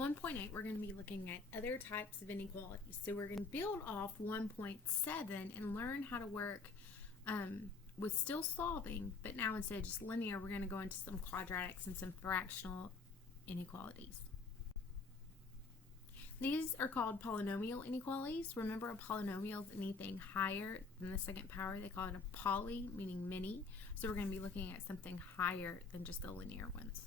1.8, we're going to be looking at other types of inequalities. So we're going to build off 1.7 and learn how to work with still solving, but now instead of just linear, we're going to go into some quadratics and some fractional inequalities. These are called polynomial inequalities. Remember, a polynomial is anything higher than the second power. They call it a poly, meaning many. So we're going to be looking at something higher than just the linear ones.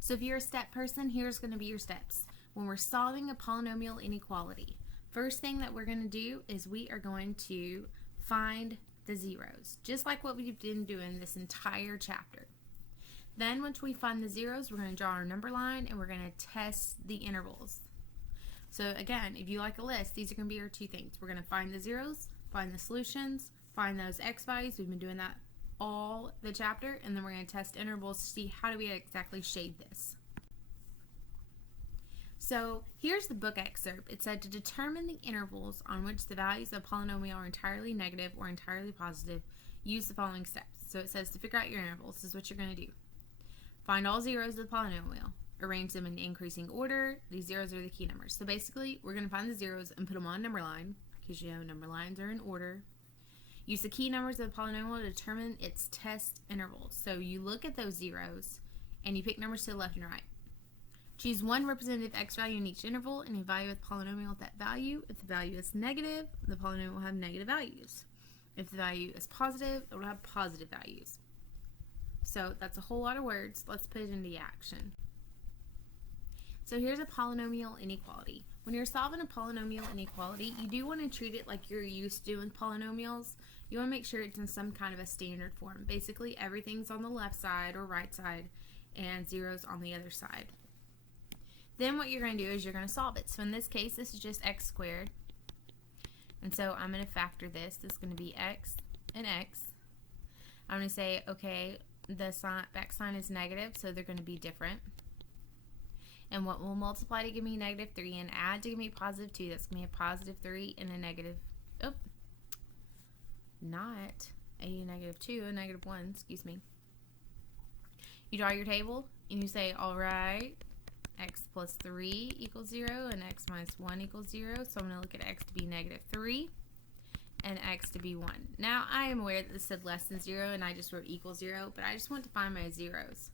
So if you're a step person, here's going to be your steps. When we're solving a polynomial inequality, first thing that we're going to do is we are going to find the zeros, just like what we've been doing this entire chapter. Then once we find the zeros, we're going to draw our number line and we're going to test the intervals. So again, if you like a list, these are going to be our two things. We're going to find the zeros, find the solutions, find those x values. We've been doing that all the chapter, and then we're going to test intervals to see how do we exactly shade this. So here's the book excerpt. It said to determine the intervals on which the values of a polynomial are entirely negative or entirely positive, use the following steps. So it says to figure out your intervals. This is what you're going to do. Find all zeros of the polynomial. Arrange them in increasing order. These zeros are the key numbers. So basically, we're going to find the zeros and put them on a number line, because you know number lines are in order. Use the key numbers of the polynomial to determine its test intervals. So you look at those zeros and you pick numbers to the left and right. Choose one representative x value in each interval and evaluate the polynomial at that value. If the value is negative, the polynomial will have negative values. If the value is positive, it will have positive values. So that's a whole lot of words. Let's put it into action. So here's a polynomial inequality. When you're solving a polynomial inequality, you do want to treat it like you're used to with polynomials. You want to make sure it's in some kind of a standard form. Basically, everything's on the left side or right side and zeros on the other side. Then what you're going to do is you're going to solve it. So in this case, this is just x squared. And so I'm going to factor this. This is going to be x and x. I'm going to say, okay, the back sign is negative, so they're going to be different. And what will multiply to give me negative 3 and add to give me positive 2, that's going to be a positive 3 and a negative, not a negative 2, a negative 1, excuse me. You draw your table and you say, all right, x plus 3 equals 0 and x minus 1 equals 0. So I'm going to look at x to be negative 3 and x to be 1. Now I am aware that this said less than 0 and I just wrote equals 0, but I just want to find my zeros.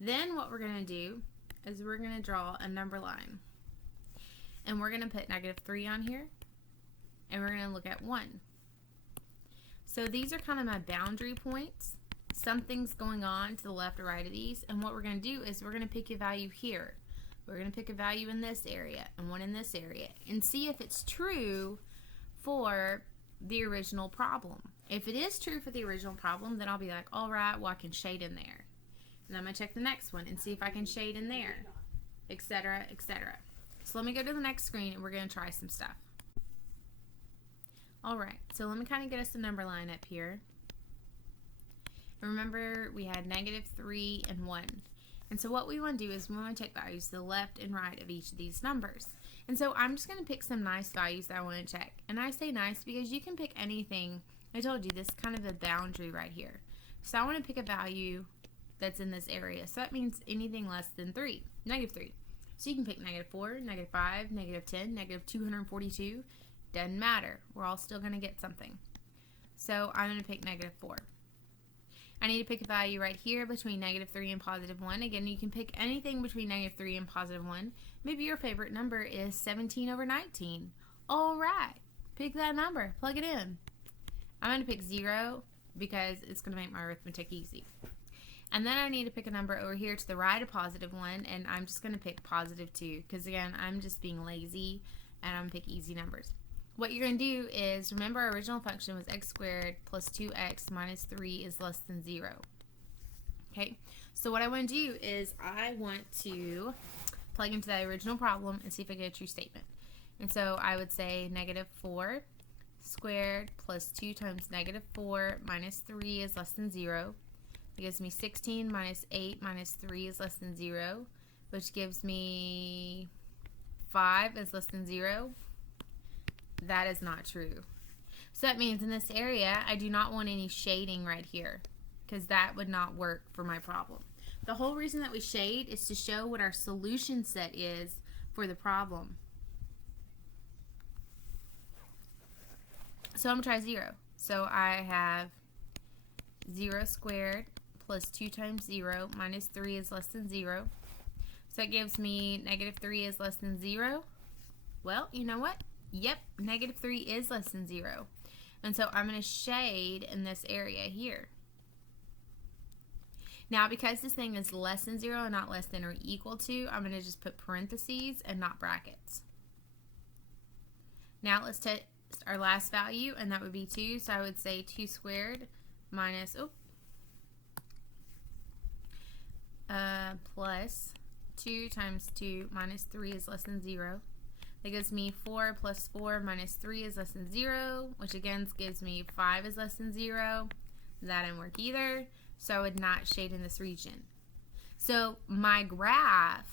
Then what we're going to do is we're going to draw a number line. And we're going to put negative 3 on here. And we're going to look at 1. So these are kind of my boundary points. Something's going on to the left or right of these. And what we're going to do is we're going to pick a value here. We're going to pick a value in this area and one in this area. And see if it's true for the original problem. If it is true for the original problem, then I'll be like, all right, well, I can shade in there. And I'm going to check the next one and see if I can shade in there, etc., etc. So let me go to the next screen and we're going to try some stuff. Alright, so let me kind of get us a number line up here. Remember, we had negative 3 and 1. And so what we want to do is we want to take values to the left and right of each of these numbers. And so I'm just going to pick some nice values that I want to check. And I say nice because you can pick anything. I told you this is kind of a boundary right here. So I want to pick a value that's in this area. So that means anything less than 3, negative 3. So you can pick negative 4, negative 5, negative 10, negative 242. Doesn't matter. We're all still going to get something. So I'm going to pick negative 4. I need to pick a value right here between negative 3 and positive 1. Again, you can pick anything between negative 3 and positive 1. Maybe your favorite number is 17 over 19. All right. Pick that number. Plug it in. I'm going to pick 0 because it's going to make my arithmetic easy. And then I need to pick a number over here to the right of positive 1, and I'm just going to pick positive 2 because, again, I'm just being lazy and I'm going to pick easy numbers. What you're going to do is, remember our original function was x squared plus 2x minus 3 is less than 0. Okay, so what I want to do is I want to plug into that original problem and see if I get a true statement. And so I would say negative 4 squared plus 2 times negative 4 minus 3 is less than 0. It gives me 16 minus 8 minus 3 is less than 0, which gives me 5 is less than 0. That is not true. So that means in this area, I do not want any shading right here because that would not work for my problem. The whole reason that we shade is to show what our solution set is for the problem. So I'm going to try 0. So I have 0 squared plus 2 times 0 minus 3 is less than 0. So it gives me negative 3 is less than 0. Well, you know what? Yep, negative 3 is less than 0. And so I'm going to shade in this area here. Now, because this thing is less than 0 and not less than or equal to, I'm going to just put parentheses and not brackets. Now let's test our last value, and that would be 2. So I would say 2 squared minus, plus 2 times 2 minus 3 is less than 0. That gives me 4 plus 4 minus 3 is less than 0, which again gives me 5 is less than 0. That didn't work either, so I would not shade in this region. So my graph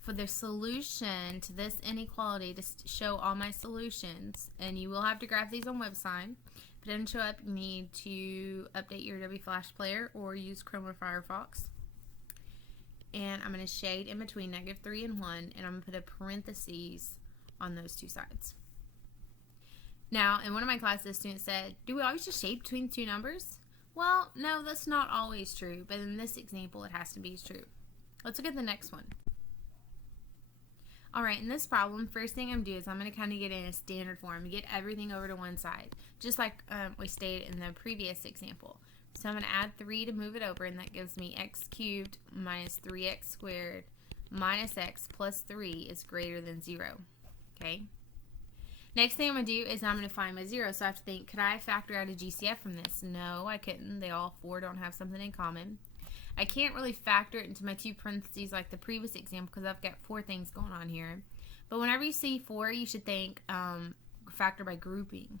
for the solution to this inequality, to show all my solutions, and you will have to graph these on WebSign. If it doesn't show up, you need to update your Adobe Flash Player or use Chrome or Firefox. And I'm going to shade in between negative 3 and 1, and I'm going to put a parentheses on those two sides. Now, in one of my classes, a student said, do we always just shade between two numbers? Well, no, that's not always true, but in this example, it has to be true. Let's look at the next one. Alright, in this problem, first thing I'm going to do is I'm going to kind of get in a standard form, get everything over to one side, just like we stated in the previous example. So I'm going to add 3 to move it over, and that gives me x cubed minus 3x squared minus x plus 3 is greater than 0. Okay? Next thing I'm going to do is I'm going to find my 0. So I have to think, could I factor out a GCF from this? No, I couldn't. They all 4 don't have something in common. I can't really factor it into my two parentheses like the previous example because I've got 4 things going on here. But whenever you see 4, you should think factor by grouping.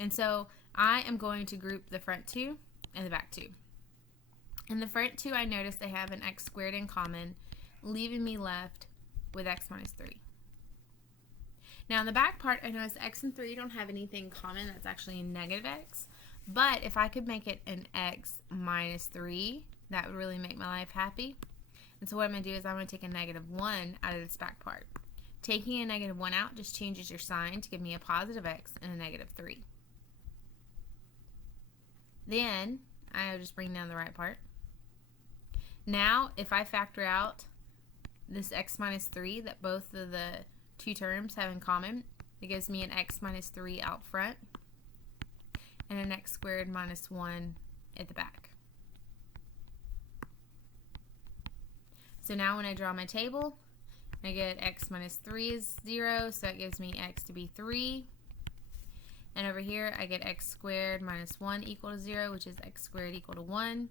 And so I am going to group the front 2 and the back 2. In the front 2, I noticed they have an x squared in common, leaving me left with x minus 3. Now in the back part, I noticed x and 3 don't have anything in common. That's actually a negative x. But if I could make it an x minus 3, that would really make my life happy. And so what I'm going to do is I'm going to take a negative 1 out of this back part. Taking a negative 1 out just changes your sign to give me a positive x and a negative 3. Then I'll just bring down the right part. Now if I factor out this x minus 3 that both of the two terms have in common, it gives me an x minus 3 out front and an x squared minus 1 at the back. So now when I draw my table, I get x minus 3 is 0, so it gives me x to be 3. And over here, I get x squared minus 1 equal to 0, which is x squared equal to 1.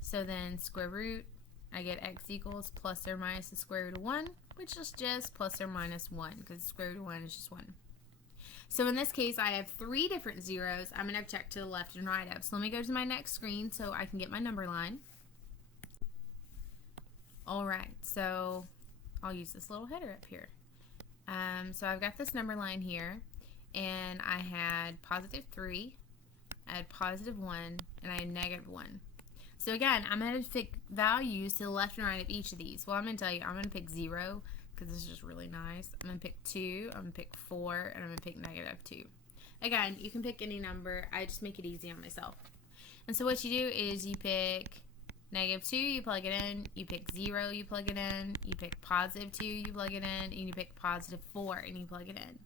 So then square root, I get x equals plus or minus the square root of 1, which is just plus or minus 1, because the square root of 1 is just 1. So in this case, I have 3 different zeros I'm going to check to the left and right of. So let me go to my next screen so I can get my number line. Alright, so I'll use this little header up here. So I've got this number line here, and I had positive 3, I had positive 1, and I had negative 1. So again, I'm going to pick values to the left and right of each of these. Well, I'm going to tell you, I'm going to pick 0, because this is just really nice. I'm going to pick 2, I'm going to pick 4, and I'm going to pick negative 2. Again, you can pick any number. I just make it easy on myself. And so what you do is you pick negative 2, you plug it in, you pick 0, you plug it in, you pick positive 2, you plug it in, and you pick positive 4, and you plug it in.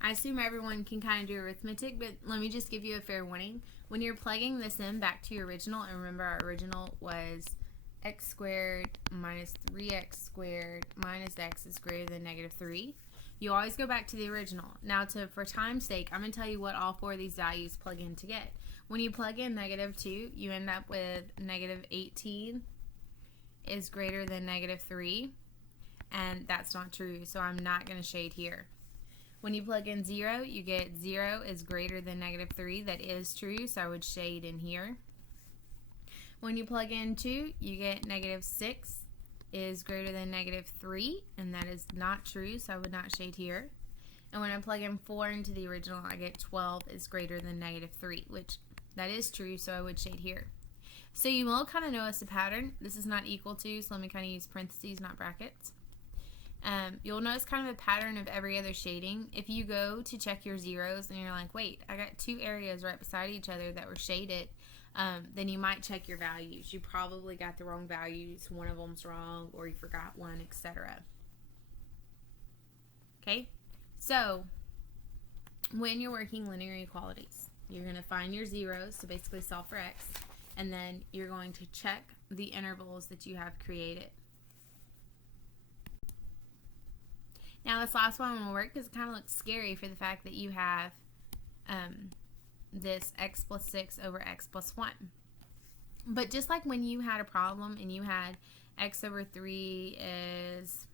I assume everyone can kind of do arithmetic, but let me just give you a fair warning. When you're plugging this in back to your original, and remember our original was x squared minus 3x squared minus x is greater than negative 3, you always go back to the original. Now, for time's sake, I'm going to tell you what all 4 of these values plug in to get. When you plug in negative 2, you end up with negative 18 is greater than negative 3, and that's not true, so I'm not going to shade here. When you plug in 0, you get 0 is greater than negative 3. That is true, so I would shade in here. When you plug in 2, you get negative 6 is greater than negative 3, and that is not true, so I would not shade here. And when I plug in 4 into the original, I get 12 is greater than negative 3, which that is true, so I would shade here. So you will kind of notice a pattern. This is not equal to, so let me kind of use parentheses, not brackets. You'll notice kind of a pattern of every other shading. If you go to check your zeros and you're like, wait, I got two areas right beside each other that were shaded, then you might check your values. You probably got the wrong values. One of them's wrong, or you forgot one, etc. Okay? So, when you're working linear equalities, you're going to find your zeros to basically solve for x, and then you're going to check the intervals that you have created. Now this last one will work because it kind of looks scary for the fact that you have this x plus 6 over x plus 1. But just like when you had a problem and you had x over 3 is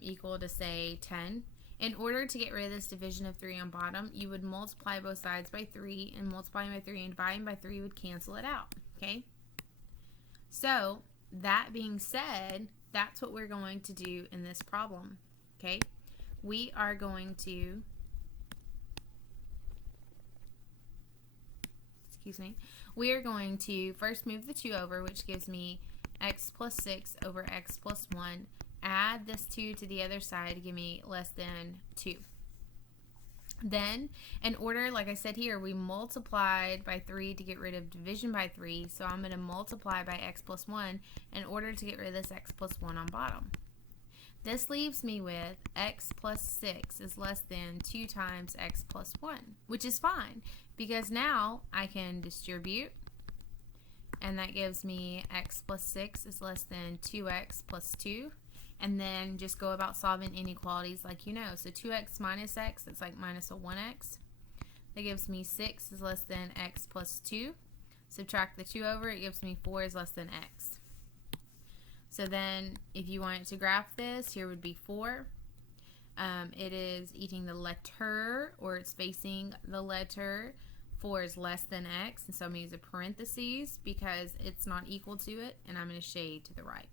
equal to, say, 10, in order to get rid of this division of 3 on bottom, you would multiply both sides by 3, and multiplying by 3 and dividing by 3 would cancel it out, okay? So, that being said, that's what we're going to do in this problem, okay? We are going to, we are going to first move the 2 over, which gives me x plus 6 over x plus 1. Add this 2 to the other side to give me less than 2. Then, in order, like I said here, we multiplied by 3 to get rid of division by 3, so I'm going to multiply by x plus 1 in order to get rid of this x plus 1 on bottom. This leaves me with x plus 6 is less than 2 times x plus 1, which is fine, because now I can distribute, and that gives me x plus 6 is less than 2x plus 2. And then just go about solving inequalities like you know. So 2x minus x, that's like minus a 1x. That gives me 6 is less than x plus 2. Subtract the 2 over, it gives me 4 is less than x. So then if you wanted to graph this, here would be 4. It is eating the letter, or it's facing the letter. 4 is less than x, and so I'm going to use a parentheses because it's not equal to it, and I'm going to shade to the right.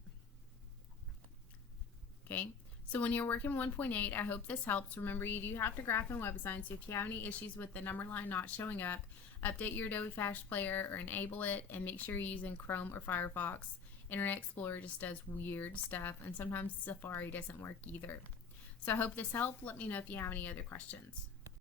Okay, so when you're working 1.8, I hope this helps. Remember, you do have to graph in WebAssign, so if you have any issues with the number line not showing up, update your Adobe Flash Player or enable it, and make sure you're using Chrome or Firefox. Internet Explorer just does weird stuff, and sometimes Safari doesn't work either. So I hope this helped. Let me know if you have any other questions.